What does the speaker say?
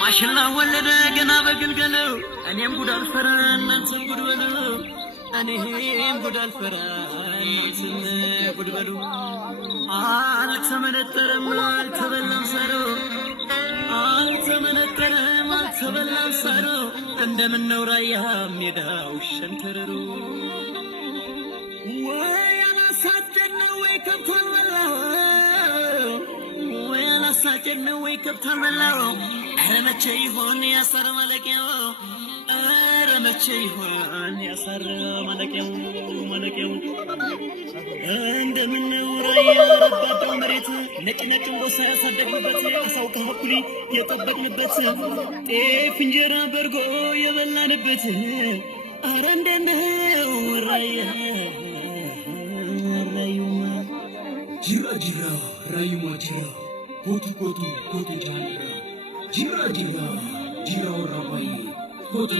ማሽላ ወለደ ገና በግልገለው እኔም ጉድ አልፈራ እናንተም ጉድ በሉ እኔም ጉድ አልፈራ እናንተም ጉድ በሉ አልተመነጠረም አልተበላም ሰሮ አልተመነጠረም አልተበላም ሰሮ እንደምን ነው ራያ ሜዳው ሸንተረሩ ወይ አላሳደግነው ወይ ከብቷን በላው ወይ አላሳደግነው ወይ ከብቷን በላው ኧረ መቼ ይሆን ያሳር ማለቂያው ኧረ መቼ ይሆን ያሳር ማለቂያው እንደምን ነው ራያ ረባባው መሬት ነጭ ጎሳ ያሳደግንበት አሳው ከበኩሊ የጠበቅንበት ጤፍ እንጀራ በርጎ የበላንበት ኧረ እንደነው ራያ ራዩማ ጂራ ራዩማ ጂራ ኮቱ ጃራ ጂራ ጂራ ወራባይ ኮቱ